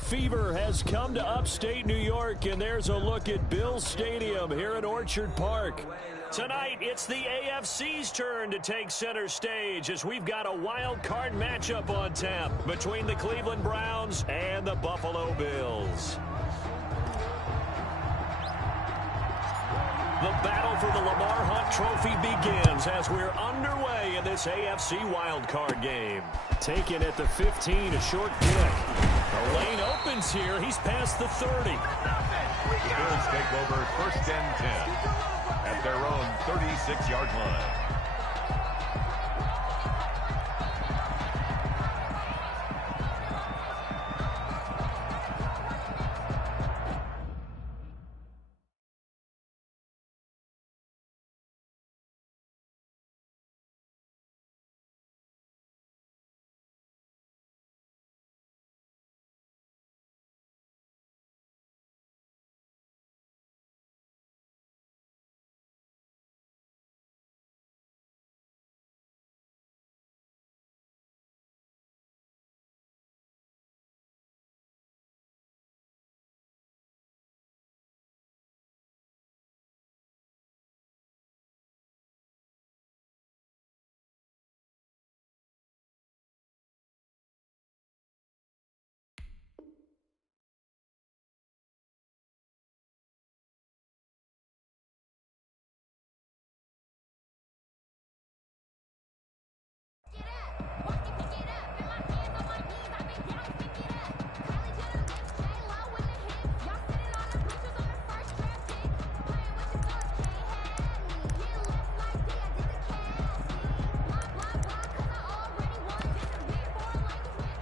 fever has come to upstate New York, and there's a look at Bills Stadium here in Orchard Park. Tonight, it's the AFC's turn to take center stage as we've got a wild card matchup on tap between the Cleveland Browns and the Buffalo Bills. The battle for the Lamar Hunt Trophy begins as we're underway in this AFC wildcard game. Taken at the 15, a short kick. The lane opens here. He's past the 30. The Bills take over 1st and 10 at their own 36-yard line.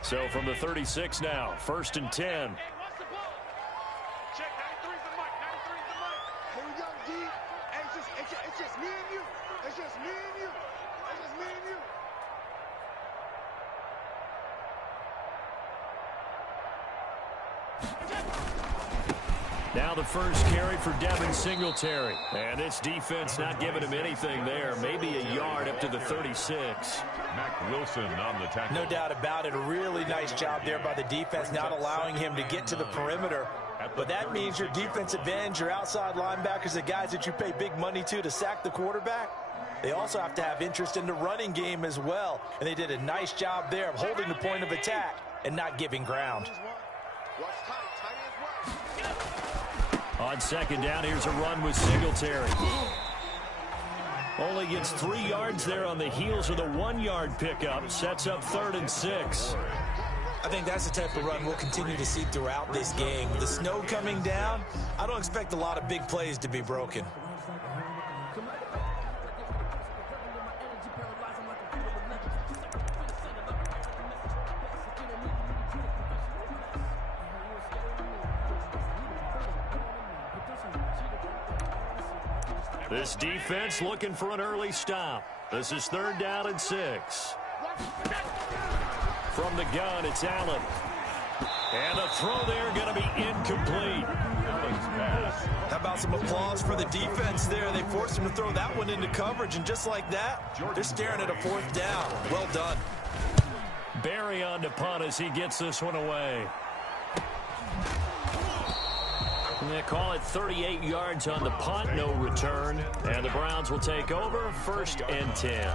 So from the 36 now, 1st and 10. Hey, what's the ball? Check, 93's the mic, 93's the mic. Here we go, D. Hey, it's just me and you. It's just me and you. It's just me and you. Now the first carry for Devin Singletary. And this defense not giving him anything there. Maybe a yard up to the 36. Mack Wilson on the tackle. No doubt about it. A really nice job there by the defense, not allowing him to get to the perimeter. But that means your defensive ends, your outside linebackers, the guys that you pay big money to sack the quarterback, they also have to have interest in the running game as well. And they did a nice job there of holding the point of attack and not giving ground. On 2nd down, here's a run with Singletary. Only gets 3 yards there on the heels of the 1-yard pickup. Sets up 3rd and 6. I think that's the type of run we'll continue to see throughout this game. With the snow coming down, I don't expect a lot of big plays to be broken. This defense looking for an early stop. This is 3rd down and 6. From the gun, it's Allen. And the throw there going to be incomplete. Allen's pass. How about some applause for the defense there? They forced him to throw that one into coverage, and just like that, they're staring at a 4th down. Well done. Barry on to punt as he gets this one away. And they call it 38 yards on the punt, no return. And the Browns will take over 1st and 10.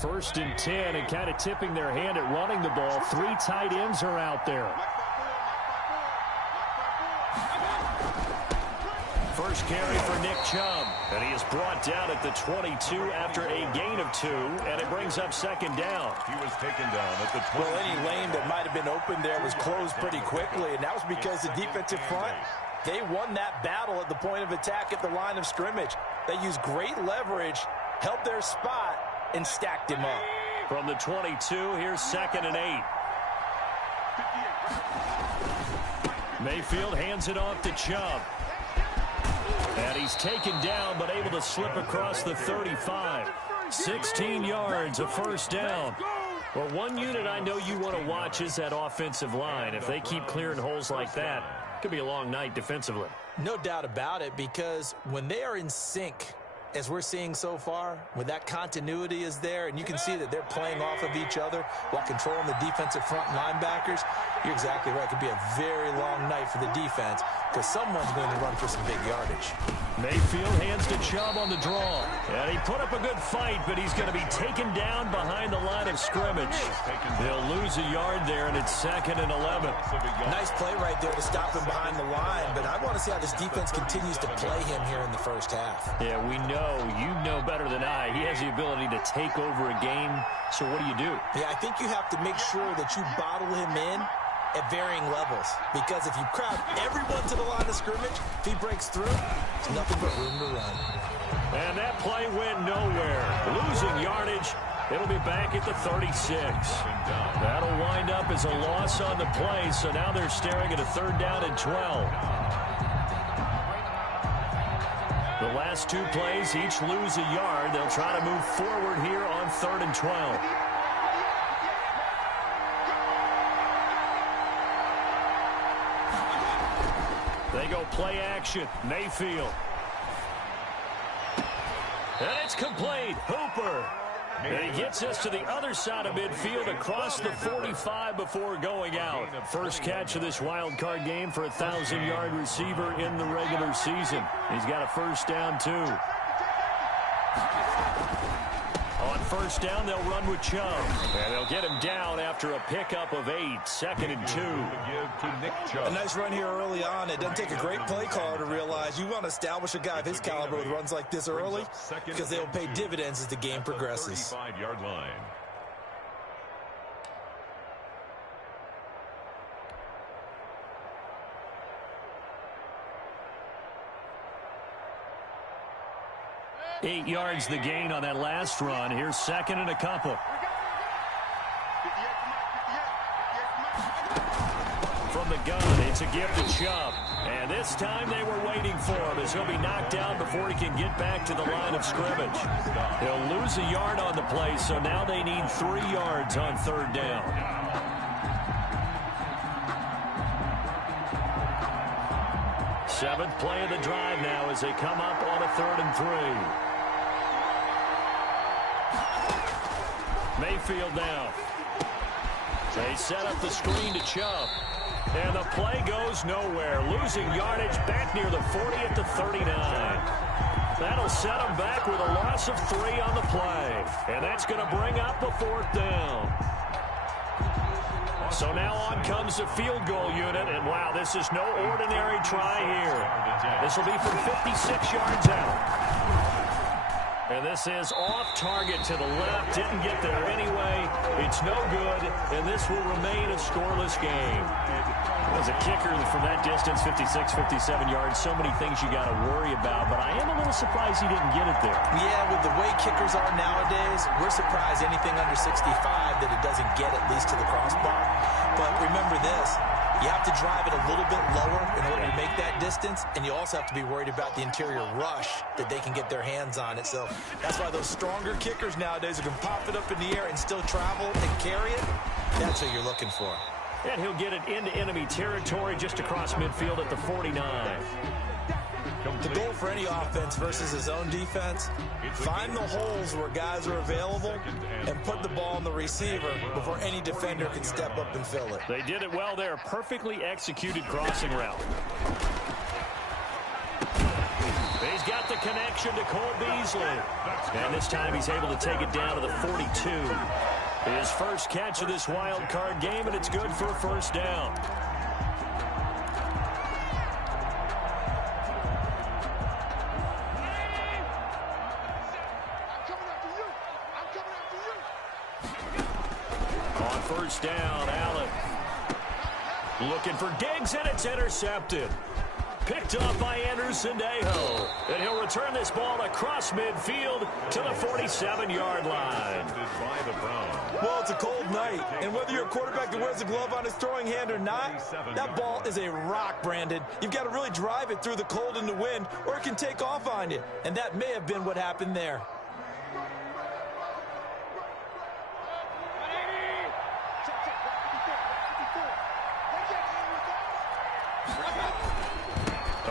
First and 10, and kind of tipping their hand at running the ball. 3 tight ends are out there. First carry for Nick Chubb, and he is brought down at the 22 after a gain of 2, and it brings up 2nd down. He was taken down at the 20. Well, any lane that might have been open there was closed pretty quickly, and that was because the defensive front, they won that battle at the point of attack at the line of scrimmage. They used great leverage, held their spot, and stacked him up. From the 22, here's 2nd and 8. Mayfield hands it off to Chubb. And he's taken down, but able to slip across the 35. 16 yards, a 1st down. Well, one unit I know you want to watch is that offensive line. If they keep clearing holes like that, it could be a long night defensively. No doubt about it, because when they are in sync, as we're seeing so far, when that continuity is there and you can see that they're playing off of each other while controlling the defensive front linebackers, you're exactly right. It could be a very long night for the defense because someone's going to run for some big yardage. Mayfield hands to Chubb on the draw. And he put up a good fight, but he's going to be taken down behind the line of scrimmage. They'll lose a yard there, and it's 2nd and 11. Nice play right there to stop him behind the line, but I want to see how this defense continues to play him here in the first half. Yeah, we know. You know better than I. He has the ability to take over a game, so what do? Yeah, I think you have to make sure that you bottle him in at varying levels, because if you crowd everyone to the line of scrimmage, if he breaks through, there's nothing but room to run. And that play went nowhere. Losing yardage. It'll be back at the 36. That'll wind up as a loss on the play, so now they're staring at a 3rd down and 12. The last 2 plays each lose a yard. They'll try to move forward here on 3rd and 12. They go play action. Mayfield. And it's complete. Hooper. And he gets us to the other side of midfield across the 45 before going out. First catch of this wild card game for a 1,000-yard receiver in the regular season. He's got a first down, too. On first down, they'll run with Chubb. And they'll get him down after a pickup of 8. 2nd and 2. A nice run here early on. It doesn't take a great play caller to realize you want to establish a guy of his caliber with runs like this early because they'll pay dividends as the game progresses. 35-yard line. Eight yards the gain on that last run. Here's 2nd and a couple. From the gun, it's a give to Chubb. And this time they were waiting for him as he'll be knocked down before he can get back to the line of scrimmage. He'll lose a yard on the play, so now they need 3 yards on 3rd down. Seventh play of the drive now as they come up on a 3rd and 3. Mayfield now. They set up the screen to Chubb. And the play goes nowhere. Losing yardage back near the 40 at the 39. That'll set them back with a loss of 3 on the play. And that's going to bring up the 4th down. So now on comes the field goal unit. And wow, this is no ordinary try here. This will be from 56 yards out. And this is off target to the left. Didn't get there anyway. It's no good, and this will remain a scoreless game. As a kicker from that distance, 56, 57 yards, so many things you got to worry about, but I am a little surprised he didn't get it there. Yeah, with the way kickers are nowadays, we're surprised anything under 65 that it doesn't get at least to the crossbar. But remember this. You have to drive it a little bit lower in order to make that distance, and you also have to be worried about the interior rush that they can get their hands on it. So that's why those stronger kickers nowadays who can pop it up in the air and still travel and carry it, that's what you're looking for. And he'll get it into enemy territory just across midfield at the 49. The goal for any offense versus his own defense, find the holes where guys are available and put the ball on the receiver before any defender can step up and fill it. They did it well there. Perfectly executed crossing route. He's got the connection to Cole Beasley. And this time he's able to take it down to the 42. His first catch of this wild card game, and it's good for a first down. On first down, Allen. Looking for Diggs, and it's intercepted. Picked up by Anderson-Dejo. And he'll return this ball across midfield to the 47-yard line. Well, it's a cold night, and whether you're a quarterback that wears a glove on his throwing hand or not, that ball is a rock, Brandon. You've got to really drive it through the cold and the wind, or it can take off on you. And that may have been what happened there.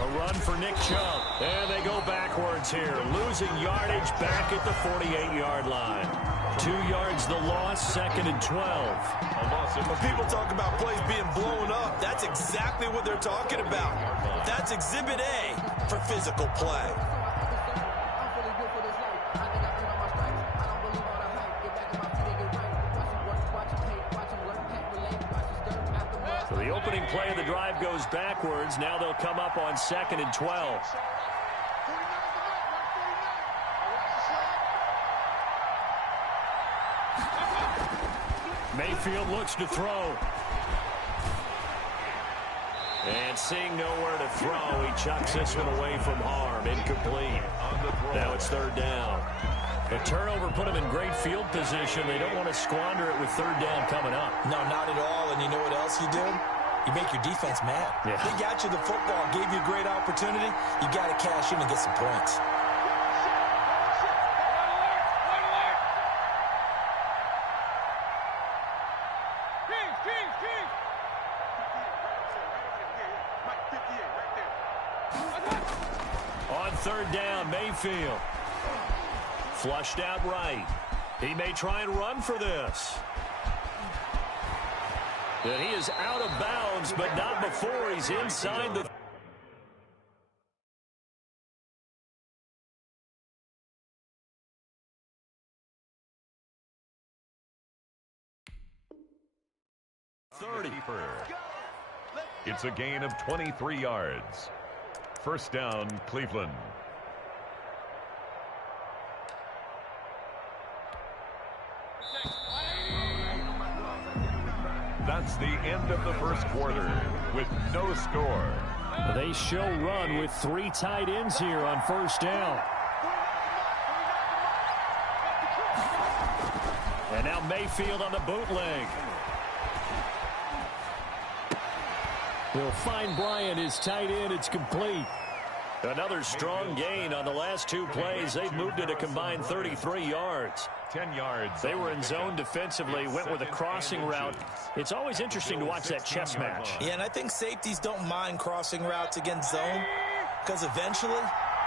A run for Nick Chubb. And they go backwards here, losing yardage back at the 48-yard line. 2 yards the loss, 2nd and 12. When people talk about plays being blown up, that's exactly what they're talking about. That's Exhibit A for physical play. So the opening play of the drive goes backwards. Now they'll come up on 2nd and 12. Mayfield looks to throw. And seeing nowhere to throw, he chucks this one away from harm. Incomplete. Now it's 3rd down. The turnover put him in great field position. They don't want to squander it with 3rd down coming up. No, not at all. And you know what else you do? You make your defense mad. Yeah. They got you the football, gave you a great opportunity. You got to cash in and get some points. On 3rd down, Mayfield. Flushed out right. He may try and run for this. And he is out of bounds, but not before he's inside the... It's a gain of 23 yards. 1st down, Cleveland. That's the end of the 1st quarter with no score. They show run with 3 tight ends here on 1st down. And now Mayfield on the bootleg. He'll find Bryant, his tight end. It's complete. Another strong gain on the last 2 plays. They've moved it a combined 33 yards. 10 yards. They were in zone defensively, went with a crossing route. It's always interesting to watch that chess match. Yeah, and I think safeties don't mind crossing routes against zone because eventually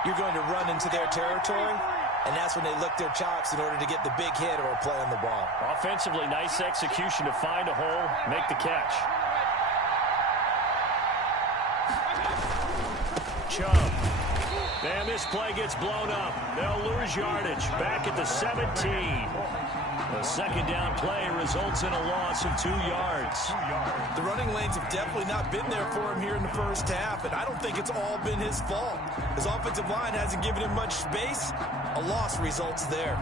you're going to run into their territory, and that's when they lick their chops in order to get the big hit or a play on the ball. Offensively, nice execution to find a hole, make the catch. Chubb. And this play gets blown up. They'll lose yardage. Back at the 17. A 2nd down play results in a loss of 2 yards. The running lanes have definitely not been there for him here in the 1st half, and I don't think it's all been his fault. His offensive line hasn't given him much space. A loss results there.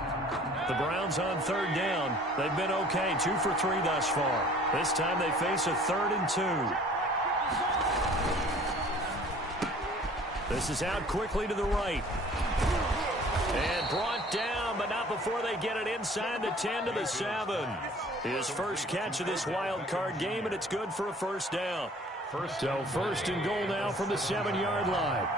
The Browns on 3rd down. They've been okay, 2 for 3 thus far. This time they face a 3rd and 2. This is out quickly to the right. And brought down, but not before they get it inside the 10 to the 7. His first catch of this wild card game, and it's good for a 1st down. So 1st and goal now from the 7-yard line.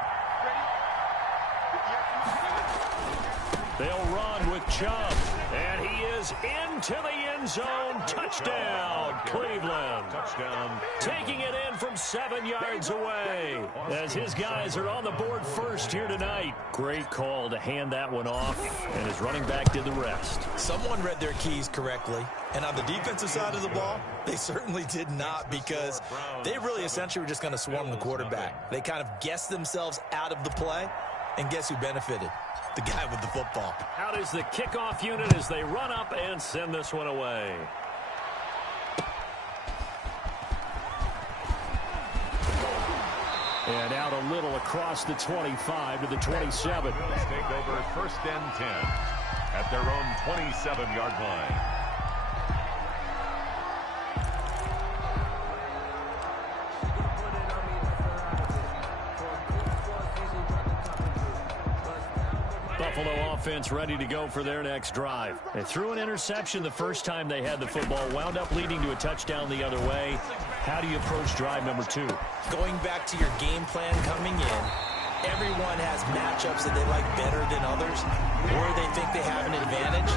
They'll run with Chubb, and he is into the end zone. Touchdown, Cleveland. Touchdown. Taking it in from 7 yards away as his guys are on the board first here tonight. Great call to hand that one off, and his running back did the rest. Someone read their keys correctly, and on the defensive side of the ball, they certainly did not, because they really essentially were just going to swarm the quarterback. They kind of guessed themselves out of the play, and guess who benefited? The guy with the football. Out is the kickoff unit as they run up and send this one away. And out a little across the 25 to the 27. Bills take over 1st and 10 at their own 27-yard line. Buffalo offense ready to go for their next drive. They threw an interception the first time they had the football, wound up leading to a touchdown the other way. How do you approach drive number 2? Going back to your game plan coming in, everyone has matchups that they like better than others, where they think they have an advantage.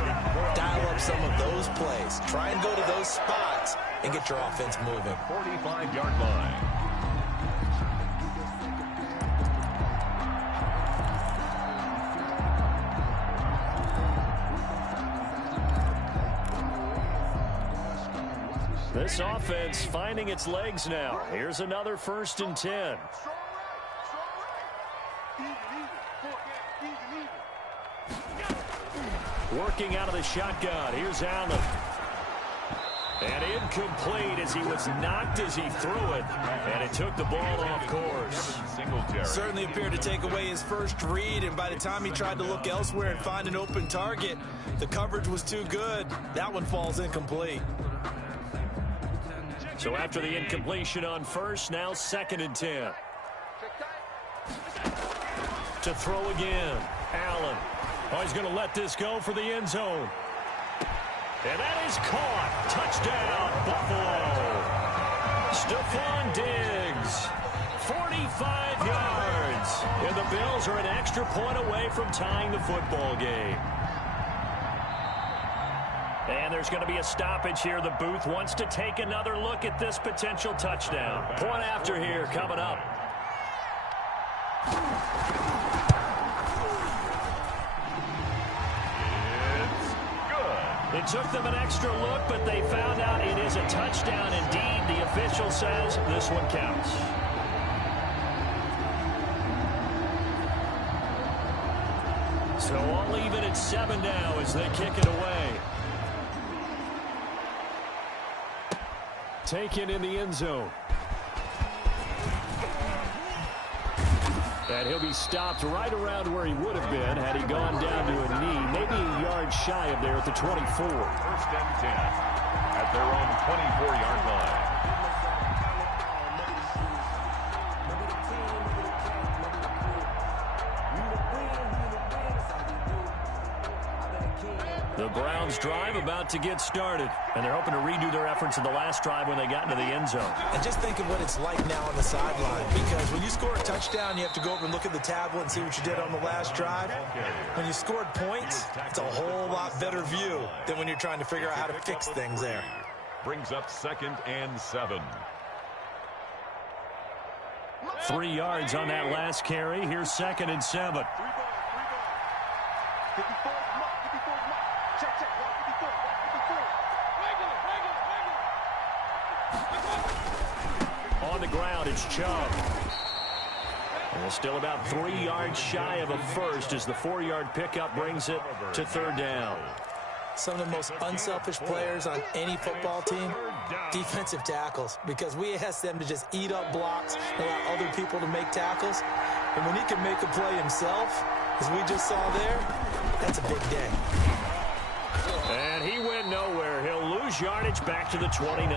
Dial up some of those plays. Try and go to those spots and get your offense moving. 45-yard line. This offense finding its legs now. Here's another 1st and 10. Working out of the shotgun. Here's Allen. And incomplete as he was knocked as he threw it. And it took the ball off course. Certainly appeared to take away his first read, and by the time he tried to look elsewhere and find an open target, the coverage was too good. That one falls incomplete. So after the incompletion on 1st, now 2nd and 10. To throw again. Allen. Oh, he's going to let this go for the end zone. And that is caught. Touchdown, Buffalo. Stephon Diggs. 45 yards. And the Bills are an extra point away from tying the football game. And there's going to be a stoppage here. The booth wants to take another look at this potential touchdown. Point after here coming up. It took them an extra look, but they found out it is a touchdown indeed. The official says this one counts. So all even at 7 now as they kick it away. Taken in the end zone. And he'll be stopped right around where he would have been had he gone down to a knee, maybe a yard shy of there at the 24. 1st and 10 at their own 24-yard line. The Browns drive about to get started, and they're hoping to redo their efforts in the last drive when they got into the end zone. And just think of what it's like now on the sideline, because when you score a touchdown, you have to go over and look at the tablet and see what you did on the last drive. When you scored points, it's a whole lot better view than when you're trying to figure out how to fix things there. Brings up 2nd and 7. 3 yards on that last carry. Here's 2nd and 7. On the ground, it's Chubb. And still about 3 yards shy of a first as the 4-yard pickup brings it to 3rd down. Some of the most unselfish players on any football team, defensive tackles, because we ask them to just eat up blocks and allow other people to make tackles. And when he can make a play himself, as we just saw there, that's a big day. And he went nowhere. He'll lose yardage back to the 29.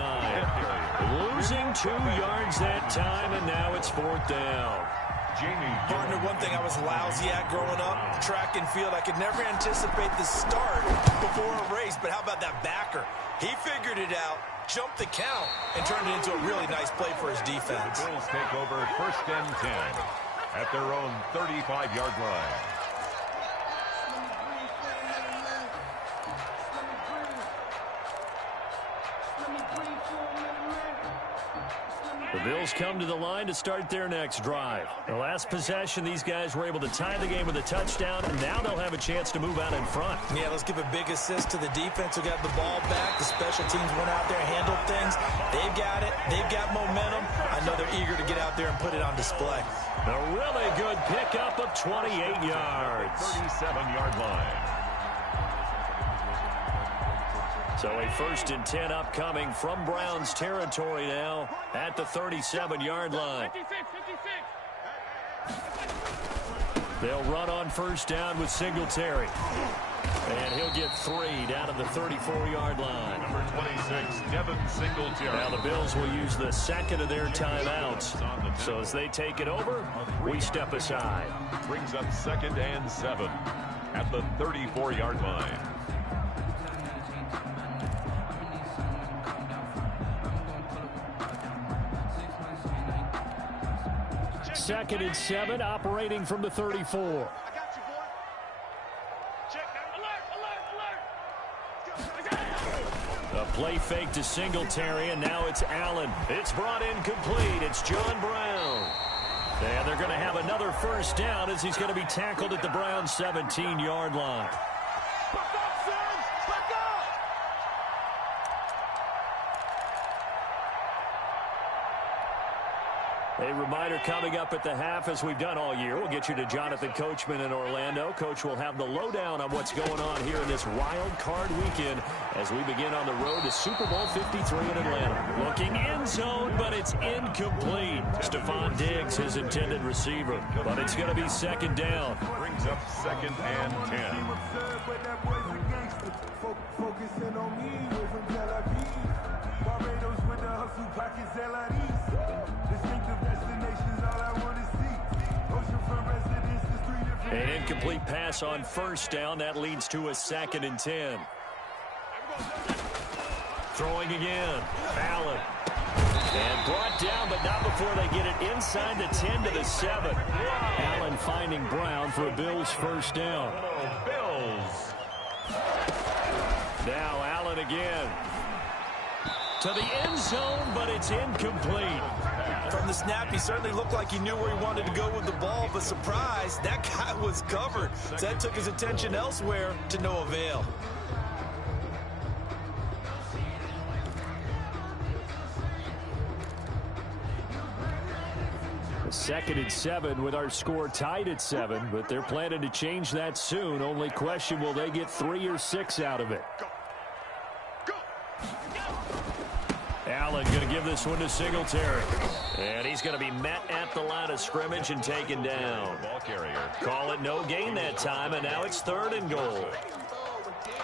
Losing 2 yards that time, and now it's 4th down. Partner, one thing I was lousy at growing up, track and field, I could never anticipate the start before a race, but how about that backer? He figured it out, jumped the count, and turned it into a really nice play for his defense. The Bills take over 1st and 10 at their own 35-yard line. The Bills come to the line to start their next drive. The last possession, these guys were able to tie the game with a touchdown, and now they'll have a chance to move out in front. Yeah, let's give a big assist to the defense who got the ball back. The special teams went out there and handled things. They've got it. They've got momentum. I know they're eager to get out there and put it on display. A really good pickup of 28 yards. 37-yard line. So a 1st and 10 upcoming from Browns territory now at the 37-yard line. They'll run on 1st down with Singletary. And he'll get 3 down at the 34-yard line. Number 26, Devin Singletary. Now the Bills will use the 2nd of their timeouts. So as they take it over, we step aside. Brings up 2nd and 7 at the 34-yard line. 2nd and 7, operating from the 34. I got you, boy. Check that. Alert. A play fake to Singletary, and now it's Allen. It's brought in complete. It's John Brown. And they're going to have another 1st down as he's going to be tackled at the Browns' 17-yard line. A reminder coming up at the half, as we've done all year. We'll get you to Jonathan Coachman in Orlando. Coach will have the lowdown on what's going on here in this wild card weekend as we begin on the road to Super Bowl 53 in Atlanta. Looking end zone, but it's incomplete. Stephon Diggs, his intended receiver, but it's going to be second down. Brings up 2nd and 10. Focusing on me, we're from Tel Aviv. Barbados with the hustle pockets, distinctive destinations, all I want to see. Oceanfront residences, 3 different... An incomplete pass on first down. That leads to a 2nd and 10. Throwing again. Allen. And brought down, but not before they get it inside the 10 to the 7. Allen finding Brown for a Bills first down. Bills. Now Allen again. To the end zone, but it's incomplete. From the snap, he certainly looked like he knew where he wanted to go with the ball, but surprise, that guy was covered. So that took his attention elsewhere to no avail. A 2nd and 7 with our score tied at 7, but they're planning to change that soon. Only question, will they get 3 or 6 out of it? Allen going to give this one to Singletary. And he's going to be met at the line of scrimmage and taken down. Ball carrier. Call it no gain that time, and now it's 3rd and goal.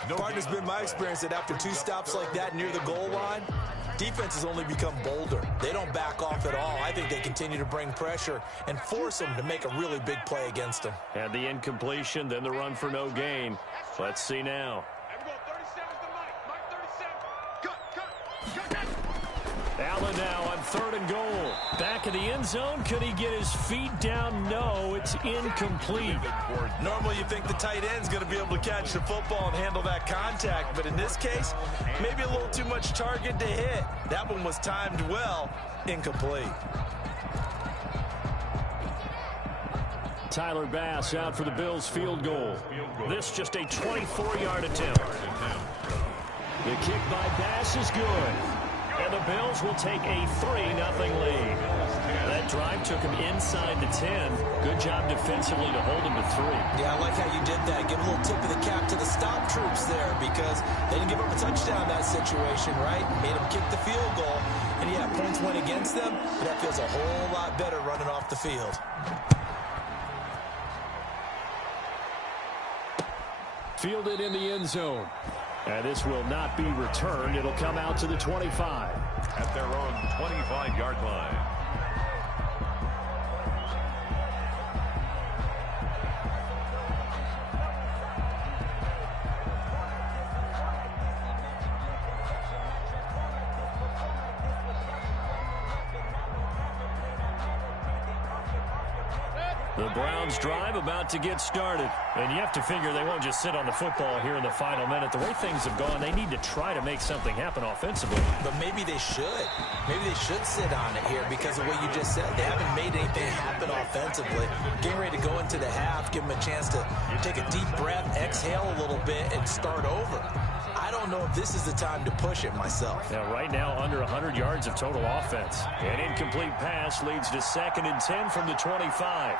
Partner's been my experience that after 2 stops like that near the goal line, defenses only become bolder. They don't back off at all. I think they continue to bring pressure and force them to make a really big play against them. And the incompletion, then the run for no gain. Let's see now. Allen now on 3rd and goal. Back in the end zone. Could he get his feet down? No, it's incomplete. Normally you think the tight end's going to be able to catch the football and handle that contact, but in this case, maybe a little too much target to hit. That one was timed well. Incomplete. Tyler Bass out for the Bills field goal. This just a 24-yard attempt. The kick by Bass is good. And the Bills will take a 3-0 lead. That drive took him inside the 10. Good job defensively to hold him to 3. Yeah, I like how you did that. Give a little tip of the cap to the stop troops there because they didn't give up a touchdown in that situation, right? Made them kick the field goal. And yeah, points went against them, but that feels a whole lot better running off the field. Fielded in the end zone. And this will not be returned. It'll come out to the 25. At their own 25-yard line. The Browns drive about to get started. And you have to figure they won't just sit on the football here in the final minute. The way things have gone, they need to try to make something happen offensively. But maybe they should. Maybe they should sit on it here because of what you just said. They haven't made anything happen offensively. Getting ready to go into the half, give them a chance to take a deep breath, exhale a little bit, and start over. I don't know if this is the time to push it myself. Now, right now, under 100 yards of total offense. An incomplete pass leads to 2nd and 10 from the 25.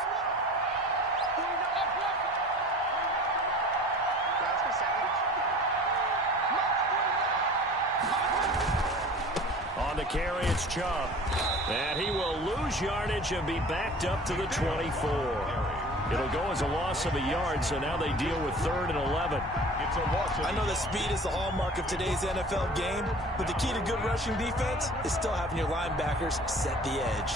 On the carry, it's Chubb. And he will lose yardage and be backed up to the 24. It'll go as a loss of a yard, so now they deal with 3rd and 11. I know that speed is the hallmark of today's NFL game, but the key to good rushing defense is still having your linebackers set the edge.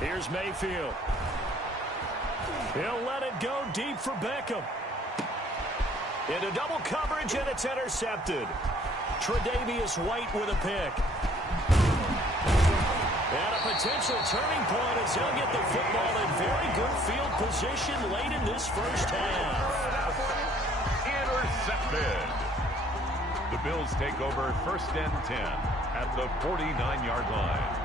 Here's Mayfield. He'll let it go deep for Beckham. Into double coverage, and it's intercepted. Tre'Davious White with a pick. And a potential turning point as he'll get the football in very good field position late in this first half. Intercepted. The Bills take over 1st and 10 at the 49-yard line.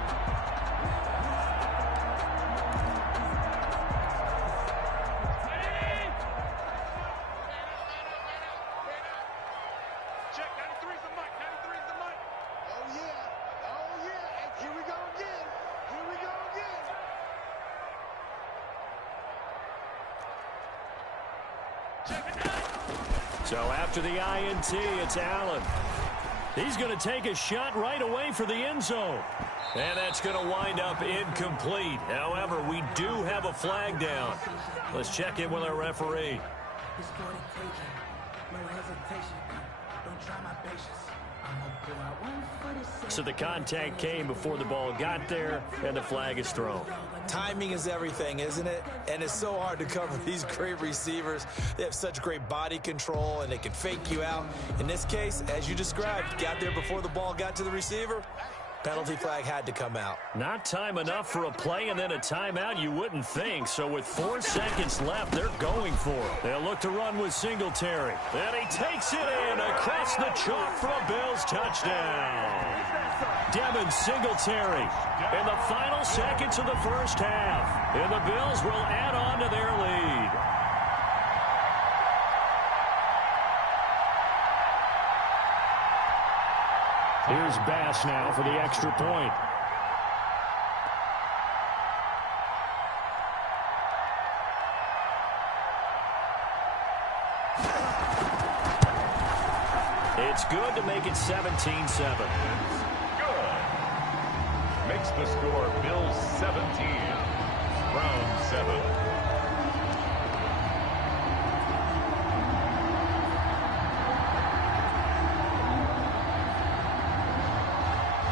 Check, 93's the mic, 93's the mic. Oh, yeah. Oh, yeah. And here we go again. Here we go again. Check it out. So after the INT, it's Allen. He's going to take a shot right away for the end zone. And that's going to wind up incomplete. However, we do have a flag down. Let's check in with our referee. So the contact came before the ball got there, and the flag is thrown. Timing is everything, isn't it? And it's so hard to cover these great receivers. They have such great body control, and they can fake you out. In this case, as you described, got there before the ball got to the receiver. Penalty flag had to come out. Not time enough for a play and then a timeout, you wouldn't think. So with 4 seconds left, they're going for it. They'll look to run with Singletary. And he takes it in across the chalk for a Bills touchdown. Devin Singletary in the final seconds of the first half. And the Bills will add on to their lead. Here's Bass now for the extra point. It's good to make it 17-7. Good. Makes the score Bills 17, Browns 7.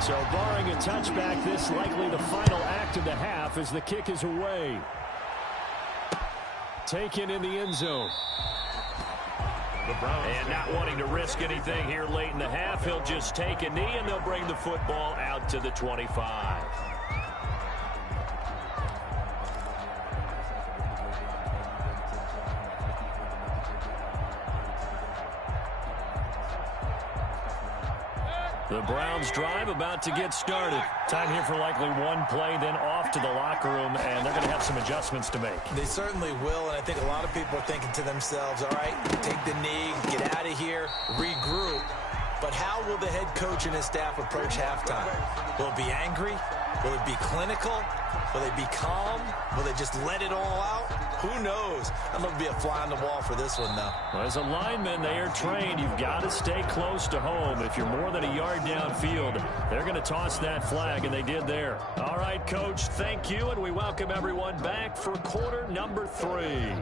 So barring a touchback, this likely the final act of the half as the kick is away. Taken in the end zone. And not wanting to risk anything here late in the half, he'll just take a knee and they'll bring the football out to the 25. The Browns drive about to get started. Time here for likely one play, then off to the locker room, and they're going to have some adjustments to make. They certainly will, and I think a lot of people are thinking to themselves, all right, take the knee, get out of here, regroup. But how will the head coach and his staff approach halftime? Will it be angry? Will it be clinical? Will they be calm? Will they just let it all out? Who knows? I'm going to be a fly on the wall for this one, though. Well, as a lineman, they are trained. You've got to stay close to home. If you're more than a yard downfield, they're going to toss that flag, and they did there. All right, Coach, thank you, and we welcome everyone back for quarter number 3.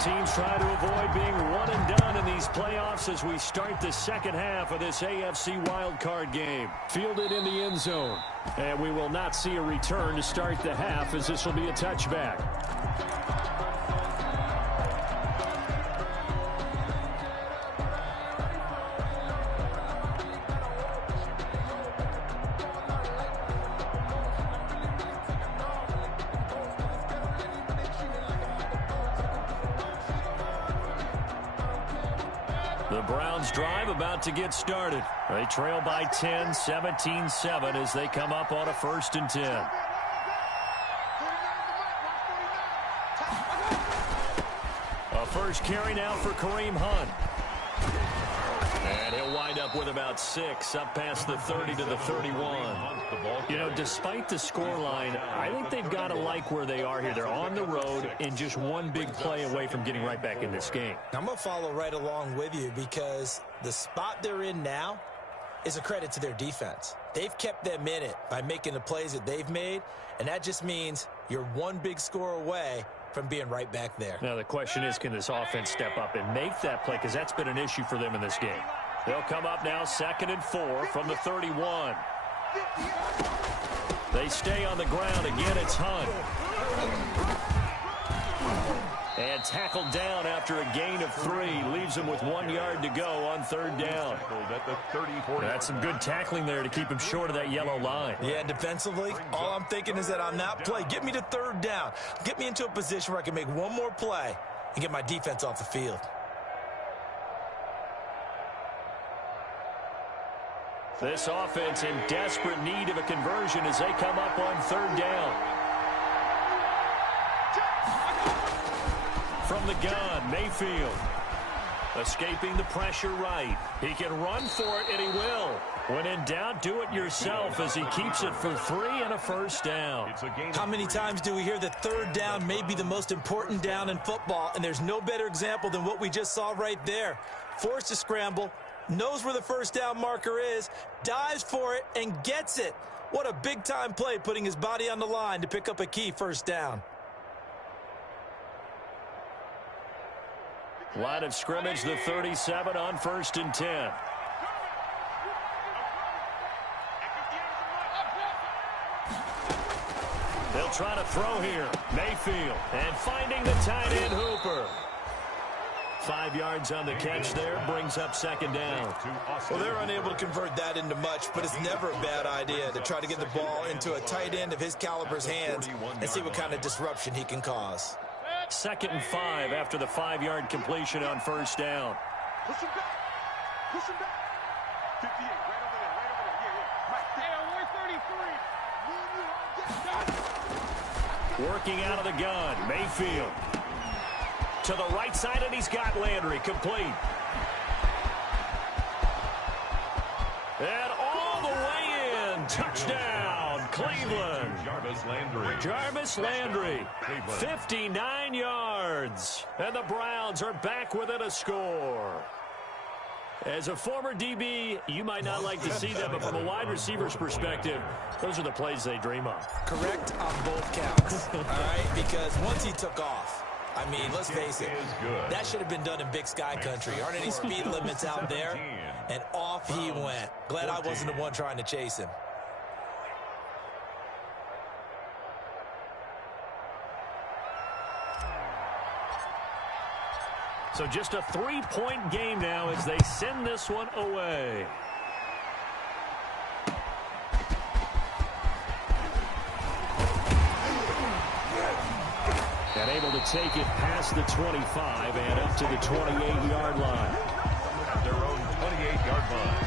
Teams try to avoid being one and done in these playoffs as we start the second half of this AFC wildcard game. Fielded in the end zone. And we will not see a return to start the half as this will be a touchback. The Browns drive about to get started. They trail by 10, 17-7 as they come up on a 1st and 10. A first carry now for Kareem Hunt. And he'll wind up with about 6, up past the 30 to the 31. You know, despite the scoreline, I think they've got to like where they are here. They're on the road and just one big play away from getting right back in this game. I'm going to follow right along with you because the spot they're in now is a credit to their defense. They've kept them in it by making the plays that they've made, and that just means you're one big score away from being right back there. Now the question is, can this offense step up and make that play? Because that's been an issue for them in this game. They'll come up now 2nd and 4 from the 31. They stay on the ground. Again, it's Hunt. And tackled down after a gain of 3. Leaves him with 1 yard to go on third down. At the 34. That's some good tackling there to keep him short of that yellow line. Yeah, defensively, all I'm thinking is that on that play, get me to third down. Get me into a position where I can make one more play and get my defense off the field. This offense in desperate need of a conversion as they come up on third down. From the gun, Mayfield. Escaping the pressure right. He can run for it, and he will. When in doubt, do it yourself as he keeps it for 3 and a first down. How many times do we hear that third down may be the most important down in football, and there's no better example than what we just saw right there. Forced to scramble, knows where the first down marker is, dives for it, and gets it. What a big-time play, putting his body on the line to pick up a key first down. Line of scrimmage, the 37 on 1st and 10. They'll try to throw here. Mayfield. And finding the tight end Hooper. 5 yards on the catch there. Brings up second down. Well, they're unable to convert that into much, but it's never a bad idea to try to get the ball into a tight end of his caliber's hands and see what kind of disruption he can cause. 2nd and 5 after the 5-yard completion on first down. Push him back. Push him back. 58, right over there, right over there. Yeah. Mike, Hey, 133. Working out of the gun, Mayfield. To the right side, and he's got Landry complete. And all the way in. Touchdown, Cleveland. Jarvis Landry, 59 yards. And the Browns are back within a score. As a former DB, you might not like to see them, but from a wide receiver's perspective, those are the plays they dream of. Correct on both counts, all right? Because once he took off, I mean, let's face it, that should have been done in Big Sky country. Aren't any speed limits out there? And off he went. Glad I wasn't the one trying to chase him. So just a 3-point game now as they send this one away. And able to take it past the 25 and up to the 28-yard line. At their own 28-yard line.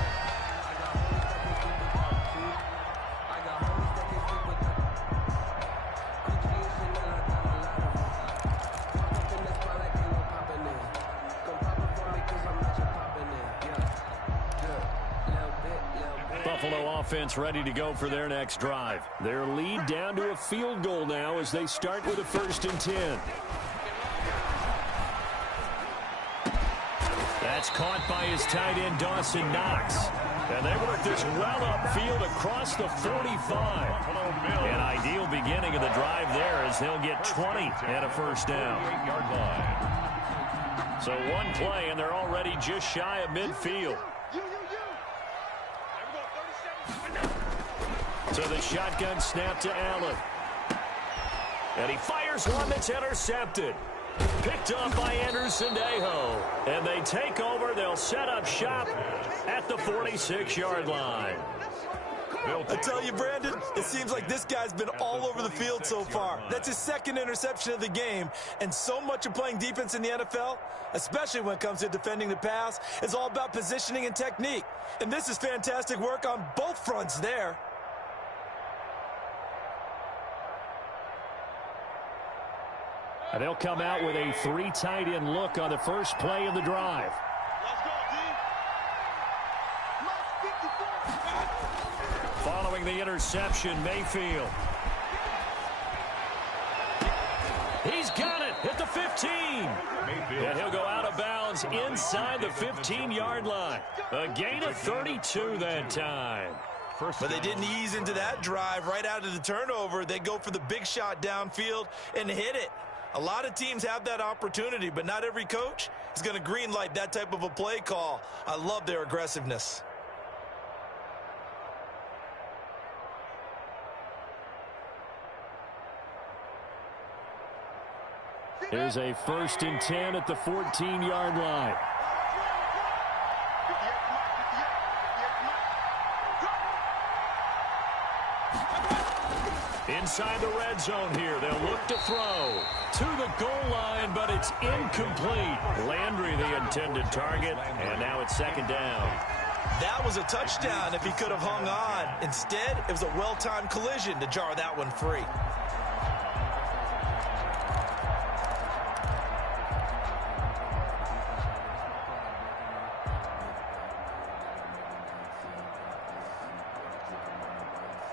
Buffalo offense ready to go for their next drive. Their lead down to a field goal now as they start with a 1st and 10. That's caught by his tight end, Dawson Knox. And they work this well upfield across the 45. An ideal beginning of the drive there as they'll get 20 and a first down. So one play, and they're already just shy of midfield. So the shotgun snap to Allen. And he fires one that's intercepted. Picked up by Anderson-Dejo. And they take over. They'll set up shop at the 46-yard line. I tell you, Brandon, it seems like this guy's been all over the field so far. That's his 2nd interception of the game. And so much of playing defense in the NFL, especially when it comes to defending the pass, is all about positioning and technique. And this is fantastic work on both fronts there. And they'll come out with a 3 tight end look on the first play of the drive. Let's go, D. Following the interception, Mayfield. He's got it at the 15. And he'll go out of bounds inside the 15-yard line. A gain of 32 that time. But they didn't ease into that drive right out of the turnover. They go for the big shot downfield and hit it. A lot of teams have that opportunity, but not every coach is going to greenlight that type of a play call. I love their aggressiveness. Here's a 1st and 10 at the 14-yard line. Inside the red zone here. They'll look to throw to the goal line, but it's incomplete. Landry, the intended target, and now it's 2nd down. That was a touchdown if he could have hung on. Instead, it was a well-timed collision to jar that one free.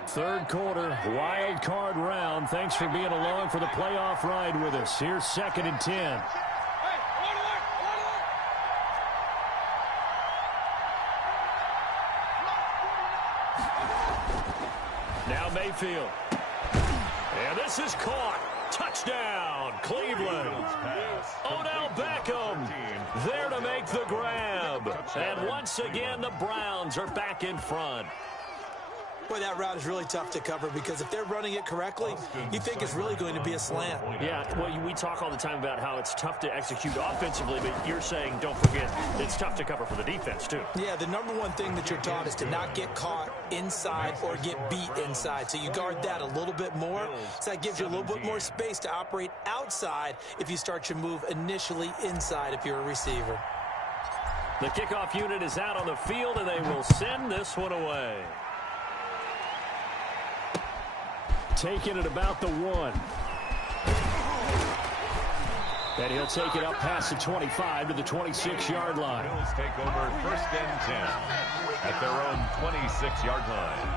Third quarter, wild card round. Thanks for being along for the playoff ride with us. Here's 2nd and 10. Now Mayfield. And this is caught. Touchdown, Cleveland. Odell Beckham there to make the grab. And once again, the Browns are back in front. Boy, that route is really tough to cover because if they're running it correctly, you think it's really going to be a slant. Yeah, well, we talk all the time about how it's tough to execute offensively, but you're saying, don't forget, it's tough to cover for the defense, too. Yeah, the number one thing that you're taught is to not get caught inside or get beat inside. So you guard that a little bit more. So that gives you a little bit more space to operate outside if you start your move initially inside if you're a receiver. The kickoff unit is out on the field, and they will send this one away. Taking it about the 1. And he'll take it up past the 25 to the 26-yard line. Bills take over 1st and 10 at their own 26-yard line.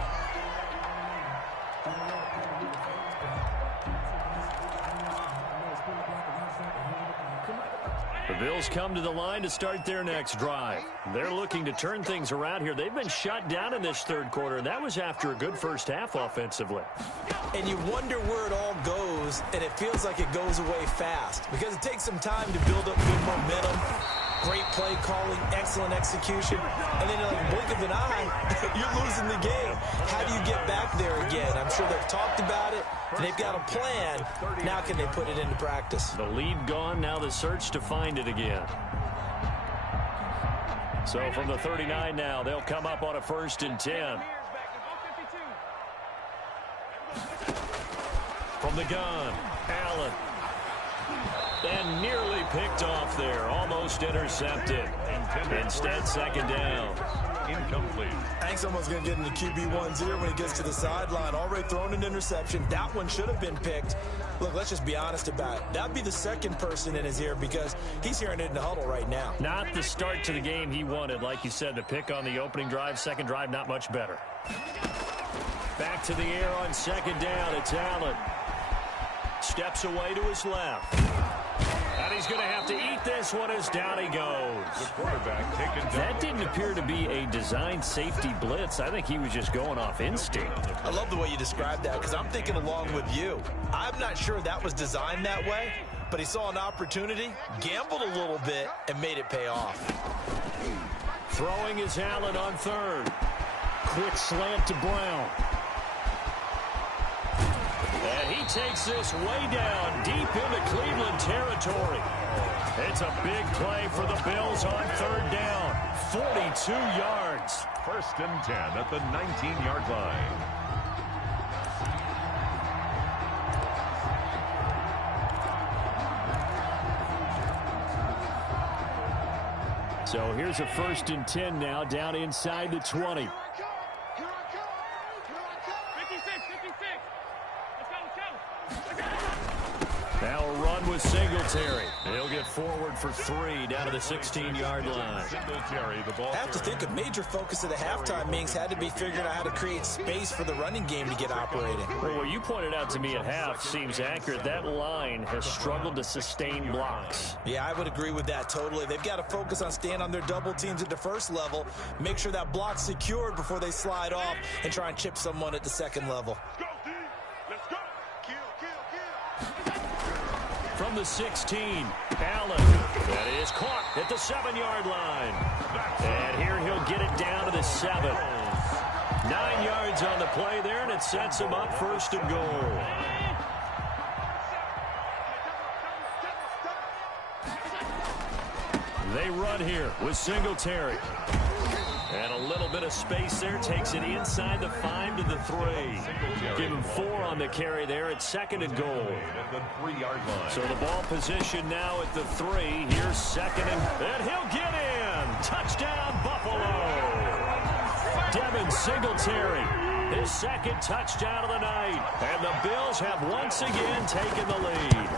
The Bills come to the line to start their next drive. They're looking to turn things around here. They've been shut down in this third quarter, and that was after a good first half offensively. And you wonder where it all goes, and it feels like it goes away fast because it takes some time to build up good momentum, great play calling, excellent execution, and then in a blink of an eye, you're losing the game. How do you get back there again? I'm sure they've talked about it, and they've got a plan. Now can they put it into practice? The lead gone, now the search to find it again. So from the 39 now, they'll come up on a 1st and 10. From the gun, Allen. And nearly picked off there. Almost intercepted. Instead, 2nd down. Incomplete. Hank's almost going to get into QB1's ear when he gets to the sideline. Already thrown an interception. That one should have been picked. Look, let's just be honest about it. That'd be the second person in his ear because he's hearing it in the huddle right now. Not the start to the game he wanted. Like you said, the pick on the opening drive, second drive, not much better. Back to the air on 2nd down. It's Allen. Steps away to his left. And he's going to have to eat this one as down he goes. The quarterback taken down. That didn't appear to be a designed safety blitz. I think he was just going off instinct. I love the way you described that because I'm thinking along with you. I'm not sure that was designed that way, but he saw an opportunity, gambled a little bit, and made it pay off. Throwing is Allen on 3rd. Quick slant to Brown. And he takes this way down, deep into Cleveland territory. It's a big play for the Bills on 3rd down. 42 yards. 1st and 10 at the 19-yard line. So here's a 1st and 10 now, down inside the 20. 56. Now a run with Singletary. He'll get forward for 3 down to the 16-yard line. Singletary, the ball. I have to think a major focus of the halftime meetings had to be figuring out how to create space for the running game to get operating. Well, what you pointed out to me at half seems accurate. That line has struggled to sustain blocks. Yeah, I would agree with that totally. They've got to focus on staying on their double teams at the first level, make sure that block's secured before they slide off and try and chip someone at the second level. Go, D. Let's go. Kill. From the 16, Allen. That is caught at the 7-yard line. And here he'll get it down to the 7. 9 yards on the play there, and it sets him up 1st and goal. They run here with Singletary. And a little bit of space there. Takes it inside the 5 to the 3. Give him 4 on the carry there at 2nd and goal. At the 3-yard line. So the ball position now at the 3. Here's 2nd and he'll get in. Touchdown, Buffalo. Devin Singletary. His 2nd touchdown of the night. And the Bills have once again taken the lead.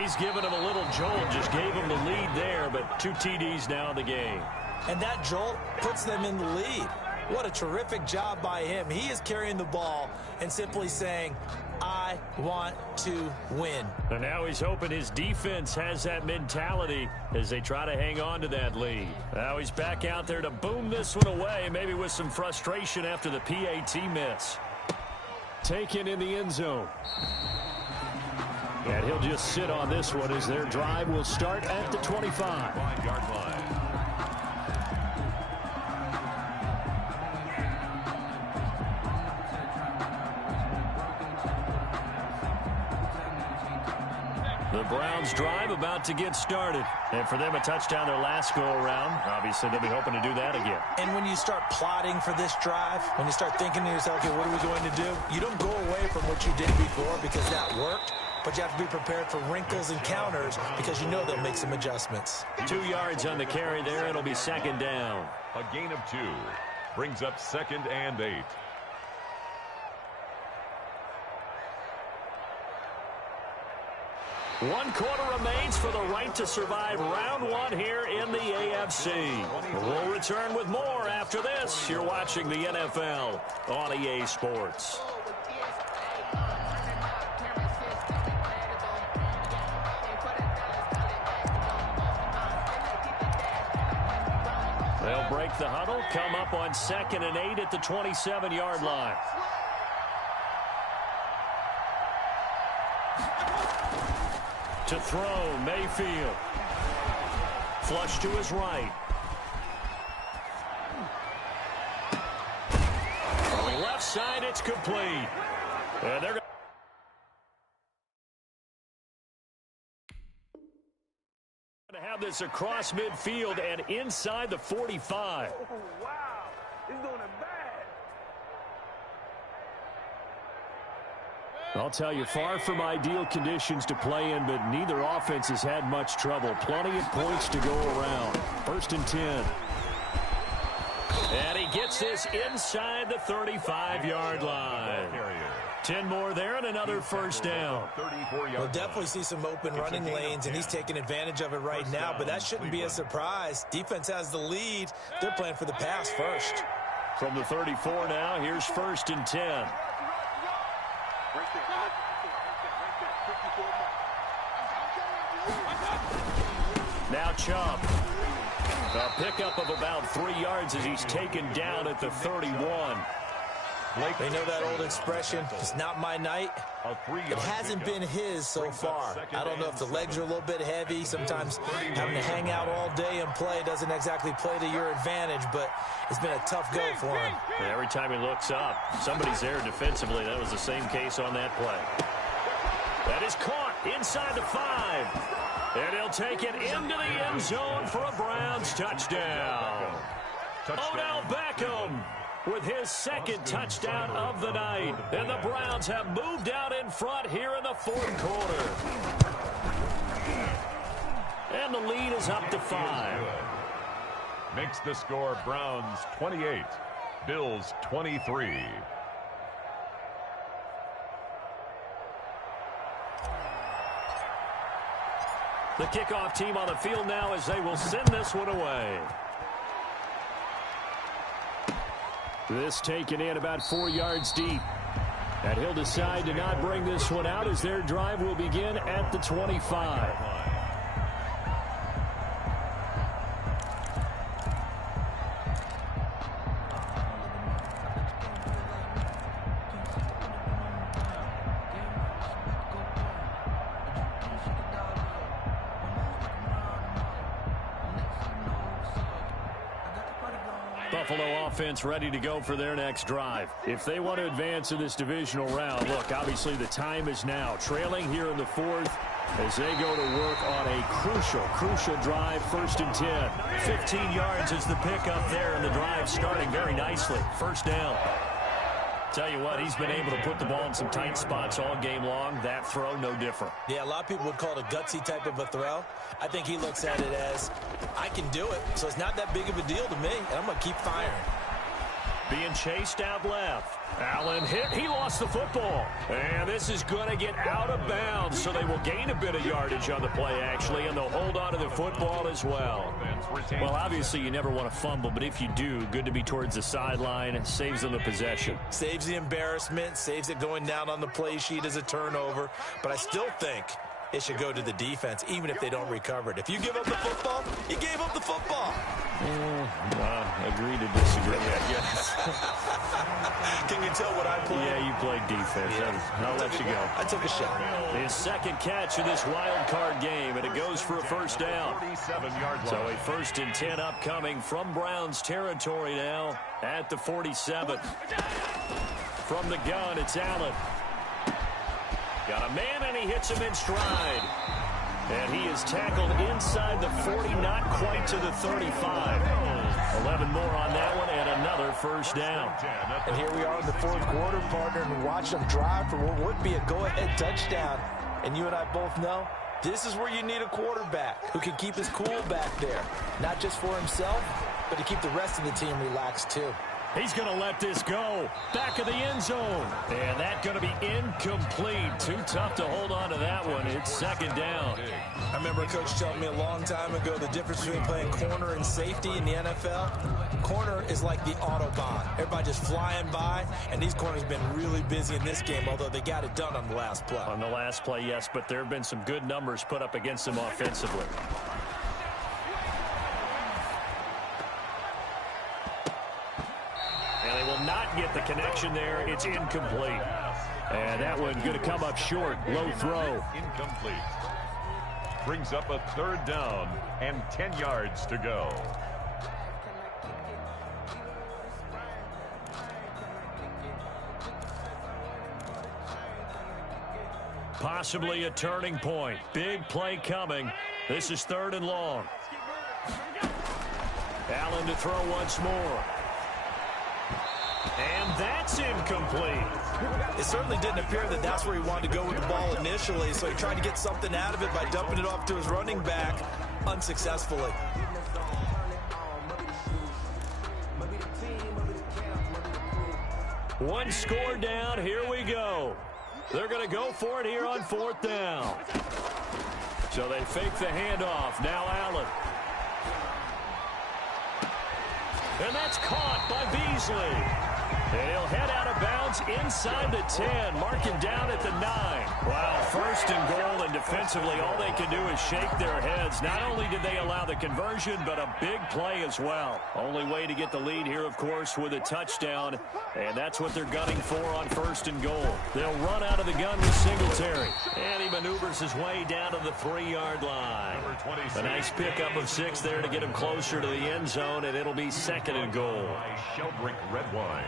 He's given him a little jolt. Just gave him the lead there, but 2 TDs now in the game. And that jolt puts them in the lead. What a terrific job by him. He is carrying the ball and simply saying, I want to win. And now he's hoping his defense has that mentality as they try to hang on to that lead. Now he's back out there to boom this one away, maybe with some frustration after the PAT miss. Taken in the end zone. And he'll just sit on this one as their drive will start at the 25. 5-yard line. The Browns drive about to get started. And for them, a touchdown their last go-around. Obviously, they'll be hoping to do that again. And when you start plotting for this drive, when you start thinking to yourself, okay, what are we going to do? You don't go away from what you did before because that worked. But you have to be prepared for wrinkles and counters because you know they'll make some adjustments. 2 yards on the carry there. It'll be 2nd down. A gain of 2. Brings up 2nd and 8. One quarter remains for the right to survive round 1 here in the AFC. We'll return with more after this. You're watching the NFL on EA Sports. They'll break the huddle, come up on 2nd and 8 at the 27-yard line. To throw, Mayfield. Flush to his right. On the left side, it's complete. And they're going to have this across midfield and inside the 45. Oh, wow. He's doing it bad. I'll tell you, far from ideal conditions to play in, but neither offense has had much trouble. Plenty of points to go around. 1st and 10. And he gets this inside the 35-yard line. 10 more there and another 1st down. We'll definitely see some open running lanes, and he's taking advantage of it right now, but that shouldn't be a surprise. Defense has the lead. They're playing for the pass first. From the 34 now, here's 1st and 10. Now Chubb. A pickup of about 3 yards as he's taken down at the 31. They know that old expression, it's not my night. It hasn't been his so far. I don't know if the legs are a little bit heavy. Sometimes having to hang out all day and play doesn't exactly play to your advantage, but it's been a tough go for him. And every time he looks up, somebody's there defensively. That was the same case on that play. That is caught inside the 5. And he'll take it into the end zone for a Browns touchdown. Odell Beckham with his 2nd touchdown of the night. And the Browns have moved out in front here in the 4th quarter. And the lead is up to 5. Makes the score Browns 28, Bills 23. The kickoff team on the field now as they will send this one away. This taken in about 4 yards deep. And he'll decide to not bring this one out as their drive will begin at the 25. Buffalo offense ready to go for their next drive. If they want to advance in this divisional round, look, obviously the time is now. Trailing here in the 4th, as they go to work on a crucial drive, 1st and 10. 15 yards is the pickup there, and the drive starting very nicely. First down. Tell you what, he's been able to put the ball in some tight spots all game long. That throw, no different. Yeah, a lot of people would call it a gutsy type of a throw. I think he looks at it as, I can do it, so it's not that big of a deal to me, and I'm going to keep firing. Being chased out left. Allen hit. He lost the football. And this is going to get out of bounds, so they will gain a bit of yardage on the play, actually, and they'll hold on to the football as well. Well, obviously, you never want to fumble, but if you do, good to be towards the sideline. Saves them the possession. Saves the embarrassment, saves it going down on the play sheet as a turnover. But I still think it should go to the defense, even if they don't recover it. If you give up the football, you gave up the football. Agree to disagree, I guess. Can you tell what I played? Yeah, you played defense. Yeah. I'll let you go. I took a shot. His second catch of this wild card game, and it goes for a first down. 47-yard So line. a 1st and 10 upcoming from Browns territory now at the 47. From the gun, it's Allen. Got a man, and he hits him in stride. And he is tackled inside the 40, not quite to the 35. 11 more on that one, and another first down. And here we are in the 4th quarter, partner, and watch them drive for what would be a go-ahead touchdown. And you and I both know this is where you need a quarterback who can keep his cool back there. Not just for himself, but to keep the rest of the team relaxed, too. He's going to let this go. Back of the end zone. And that's going to be incomplete. Too tough to hold on to that one. It's 2nd down. I remember a coach telling me a long time ago the difference between playing corner and safety in the NFL. Corner is like the Autobahn. Everybody just flying by, and these corners have been really busy in this game, although they got it done on the last play. On the last play, yes, but there have been some good numbers put up against them offensively. And they will not get the connection there. It's incomplete. And that one going to come up short. Low throw. Incomplete. Brings up a 3rd down and 10 yards to go. Possibly a turning point. Big play coming. This is 3rd and long. Allen to throw once more. And that's incomplete. It certainly didn't appear that that's where he wanted to go with the ball initially, so he tried to get something out of it by dumping it off to his running back unsuccessfully. One score down. Here we go. They're going to go for it here on 4th down. So they fake the handoff. Now Allen. And that's caught by Beasley. And he'll head out of bounds inside the 10, marking down at the 9. Wow, 1st and goal, and defensively all they can do is shake their heads. Not only did they allow the conversion, but a big play as well. Only way to get the lead here, of course, with a touchdown, and that's what they're gunning for on 1st and goal. They'll run out of the gun with Singletary, and he maneuvers his way down to the 3-yard line. A nice pickup of 6 there to get him closer to the end zone, and it'll be 2nd and goal. Shelbrick Red Wine.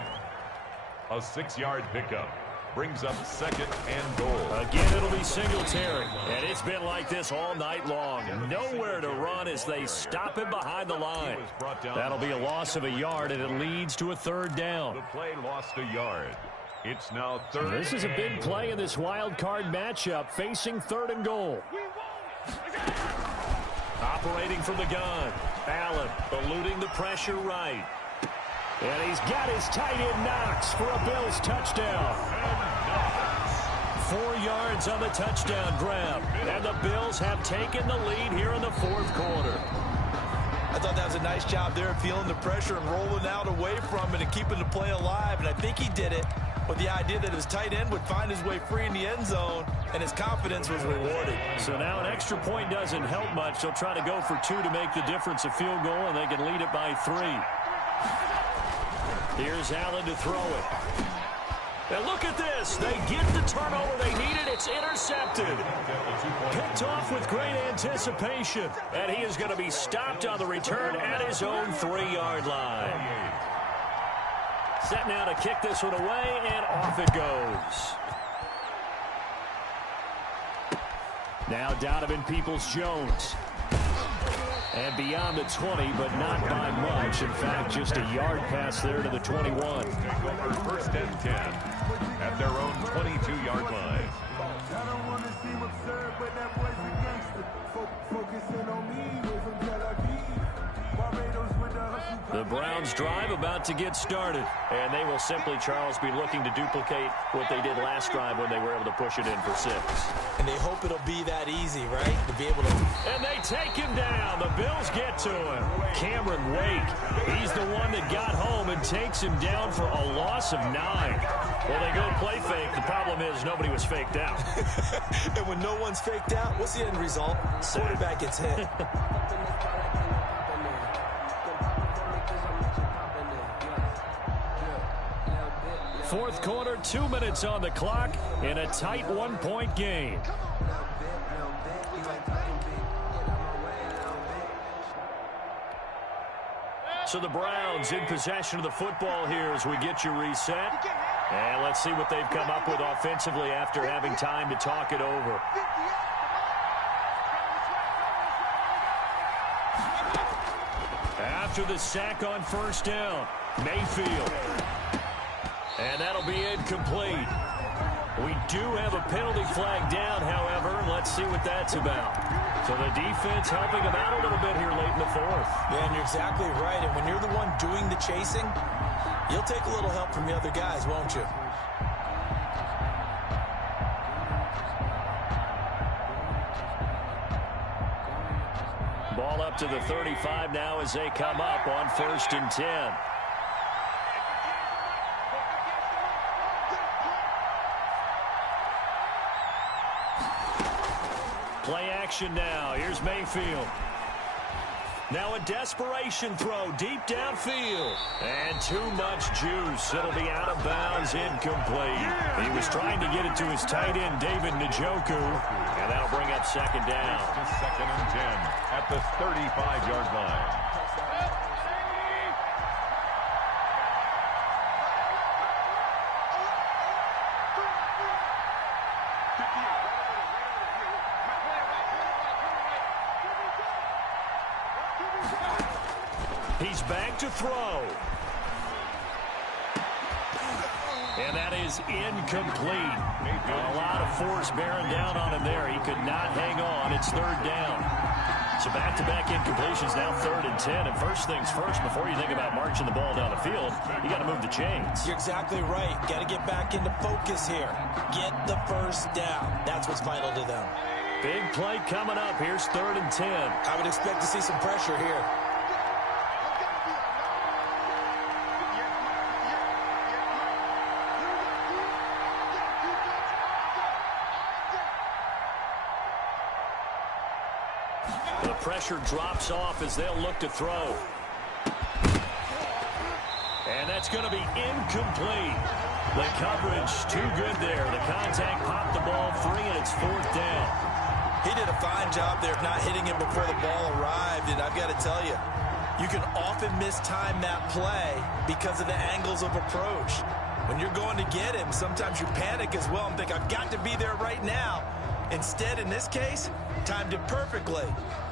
A 6-yard pickup. Brings up 2nd and goal. Again, it'll be Singletary. And it's been like this all night long. Nowhere to run as they stop him behind the line. That'll be a loss of a yard, and it leads to a 3rd down. The play lost a yard. It's now 3rd. This is a big play in this wild card matchup, facing 3rd and goal. Operating from the gun. Allen eluding the pressure right. And he's got his tight end Knox for a Bills touchdown. 4 yards on the touchdown grab. And the Bills have taken the lead here in the 4th quarter. I thought that was a nice job there, feeling the pressure and rolling out away from it and keeping the play alive. And I think he did it with the idea that his tight end would find his way free in the end zone, and his confidence was rewarded. So now an extra point doesn't help much. They'll try to go for 2 to make the difference a field goal, and they can lead it by 3. Here's Allen to throw it. And look at this. They get the turnover they needed. It's intercepted. Picked off with great anticipation. And he is going to be stopped on the return at his own 3-yard line. Set now to kick this one away, and off it goes. Now Donovan Peoples-Jones. And beyond the 20, but not by much. In fact, just a yard pass there to the 21. Take over first and 10 at their own 22-yard line. I don't want to seem absurd, but that boy's a gangster. Focusing on me, way from Tel Aviv. Barbados with the hustle. The Browns drive about to get started. And they will simply, Charles, be looking to duplicate what they did last drive when they were able to push it in for 6. And they hope it'll be that easy, right? To be able to... And they take him down. The Bills get to him. Cameron Wake. He's the one that got home and takes him down for a loss of 9. Well, they go play fake. The problem is nobody was faked out. And when no one's faked out, what's the end result? Quarterback gets hit. Fourth quarter, 2 minutes on the clock in a tight 1-point game. So the Browns in possession of the football here as we get you reset. And let's see what they've come up with offensively after having time to talk it over. After the sack on first down, Mayfield. And that'll be incomplete. We do have a penalty flag down, however. Let's see what that's about. So the defense helping them out a little bit here late in the 4th. Yeah, and you're exactly right. And when you're the one doing the chasing, you'll take a little help from the other guys, won't you? Ball up to the 35 now as they come up on 1st and 10. Play action now. Here's Mayfield. Now a desperation throw deep downfield. And too much juice. It'll be out of bounds, incomplete. He was trying to get it to his tight end, David Njoku. And that'll bring up 2nd down. To 2nd and 10 at the 35-yard line. He's back to throw. And that is incomplete. A lot of force bearing down on him there. He could not hang on. It's 3rd down. So back-to-back incompletions, now 3rd and 10. And first things first, before you think about marching the ball down the field, you got to move the chains. You're exactly right. Got to get back into focus here. Get the first down. That's what's vital to them. Big play coming up. Here's 3rd and 10. I would expect to see some pressure here. The pressure drops off as they'll look to throw. And that's going to be incomplete. The coverage too good there. The contact popped the ball free, and it's 4th down. He did a fine job there of not hitting him before the ball arrived, and I've got to tell you, you can often mistime that play because of the angles of approach. When you're going to get him, sometimes you panic as well and think, I've got to be there right now. Instead, in this case, timed it perfectly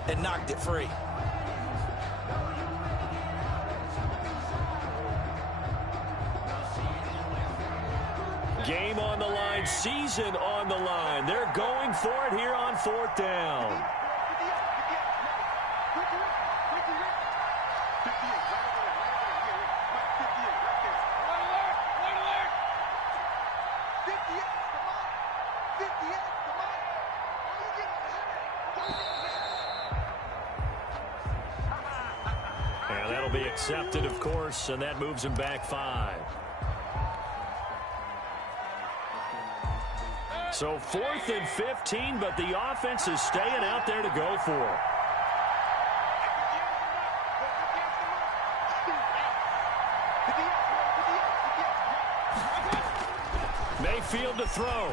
and knocked it free. Game on the line, season on the line. They're going for it here on 4th down. And that'll be accepted, of course, and that moves him back 5. So 4th and 15, but the offense is staying out there to go for it. Mayfield to throw.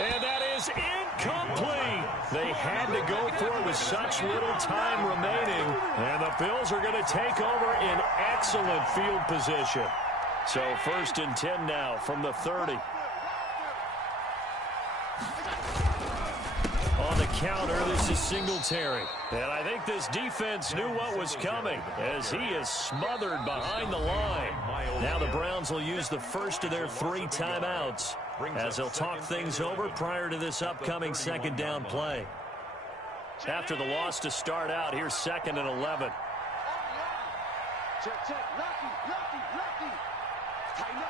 And that is incomplete. They had to go for it with such little time remaining. And the Bills are going to take over in excellent field position. So 1st and 10 now from the 30. counter. This is Singletary. And I think this defense knew what was coming as he is smothered behind the line. Now the Browns will use the first of their 3 timeouts as they'll talk things over prior to this upcoming second down play. After the loss to start out, here's 2nd and 11. Check, check. Lucky. Tighten up.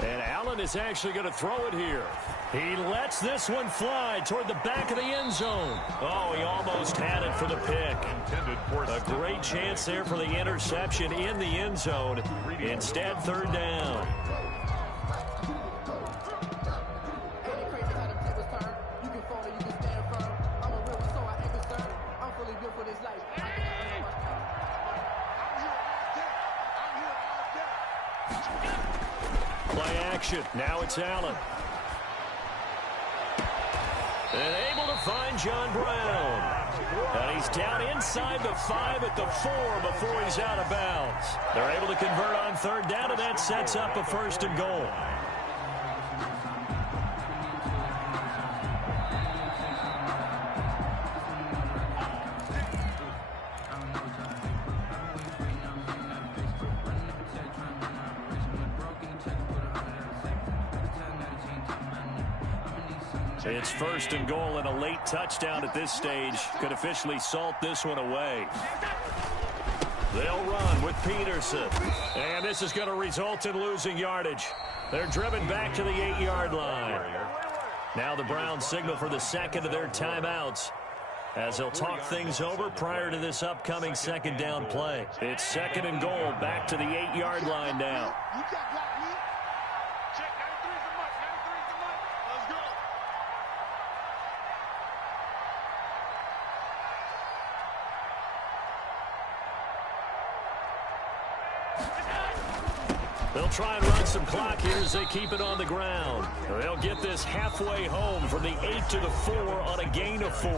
And Allen is actually going to throw it here. He lets this one fly toward the back of the end zone. Oh, he almost had it for the pick. A great chance there for the interception in the end zone. Instead, 3rd down. Play action. Now it's Allen. And able to find John Brown. And he's down inside the 5 at the 4 before he's out of bounds. They're able to convert on 3rd down, and that sets up a 1st and goal. It's 1st and goal, and a late touchdown at this stage could officially salt this one away. They'll run with Peterson. And this is going to result in losing yardage. They're driven back to the 8-yard line. Now the Browns signal for the 2nd of their timeouts as they'll talk things over prior to this upcoming 2nd down play. It's 2nd and goal, back to the 8-yard line now. Check, 93's the mark. 93's the mark. Let's go. They'll try and run some clock here as they keep it on the ground. They'll get this halfway home from the 8 to the 4 on a gain of 4.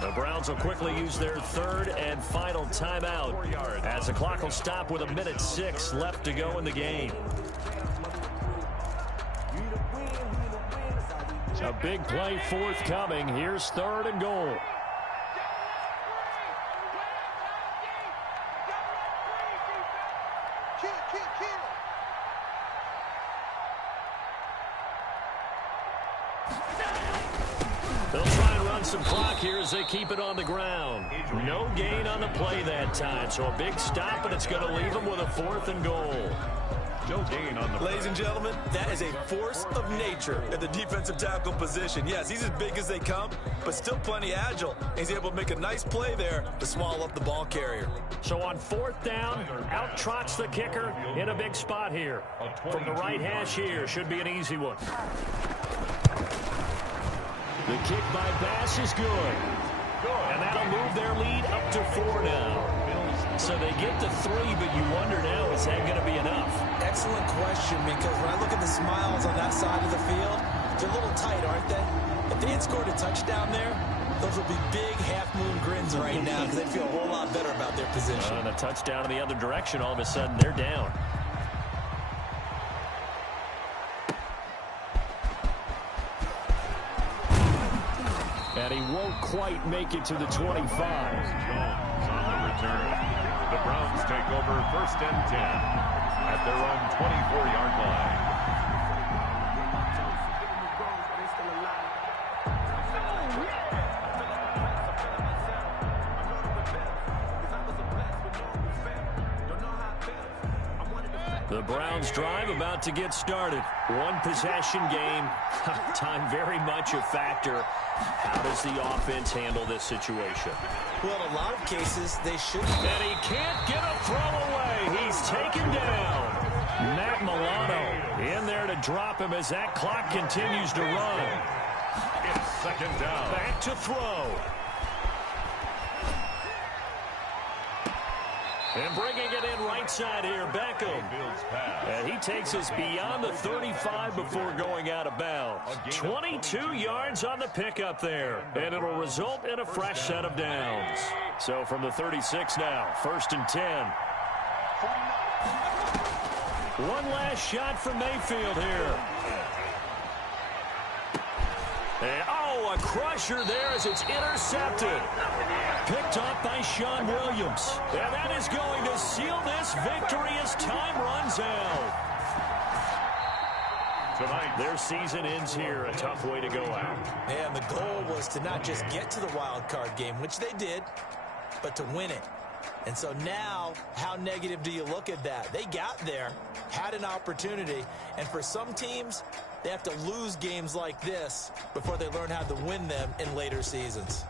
The Browns will quickly use their 3rd and final timeout as the clock will stop with 1:06 left to go in the game. A big play forthcoming. Here's 3rd and goal. They'll try and run some clock here as they keep it on the ground. No gain on the play that time, so a big stop, and it's going to leave them with a 4th and goal. No gain on the play. Ladies and gentlemen, that is a force of nature at the defensive tackle position. Yes, he's as big as they come, but still plenty agile. He's able to make a nice play there to swallow up the ball carrier. So on 4th down, out trots the kicker in a big spot here. From the right hash here, should be an easy one. The kick by Bass is good. And that'll move their lead up to 4 now. So they get to 3, but you wonder now, is that going to be enough? Excellent question, because when I look at the smiles on that side of the field, they're a little tight, aren't they? If they had scored a touchdown there, those would be big half-moon grins right now because they'd feel a whole lot better about their position. And a touchdown in the other direction, all of a sudden they're down. And he won't quite make it to the 25. Jones on the return. The Browns take over 1st and 10 at their own 24-yard line. The Browns drive about to get started. One possession game. Time very much a factor. How does the offense handle this situation? Well, in a lot of cases, they should. And he can't get a throw away. He's taken down. Matt Milano in there to drop him as that clock continues to run. It's 2nd down. Back to throw. And bringing it in right side here, Beckham. And he takes us beyond the 35 before going out of bounds. 22 yards on the pickup there. And it'll result in a fresh set of downs. So from the 36 now, 1st and 10. One last shot from Mayfield here. And, oh, a crusher there as it's intercepted. Picked up by Sean Williams. And that is going to seal this victory as time runs out. Tonight, their season ends here. A tough way to go out. And the goal was to not just get to the wild card game, which they did, but to win it. And so now, how negative do you look at that? They got there, had an opportunity, and for some teams, they have to lose games like this before they learn how to win them in later seasons.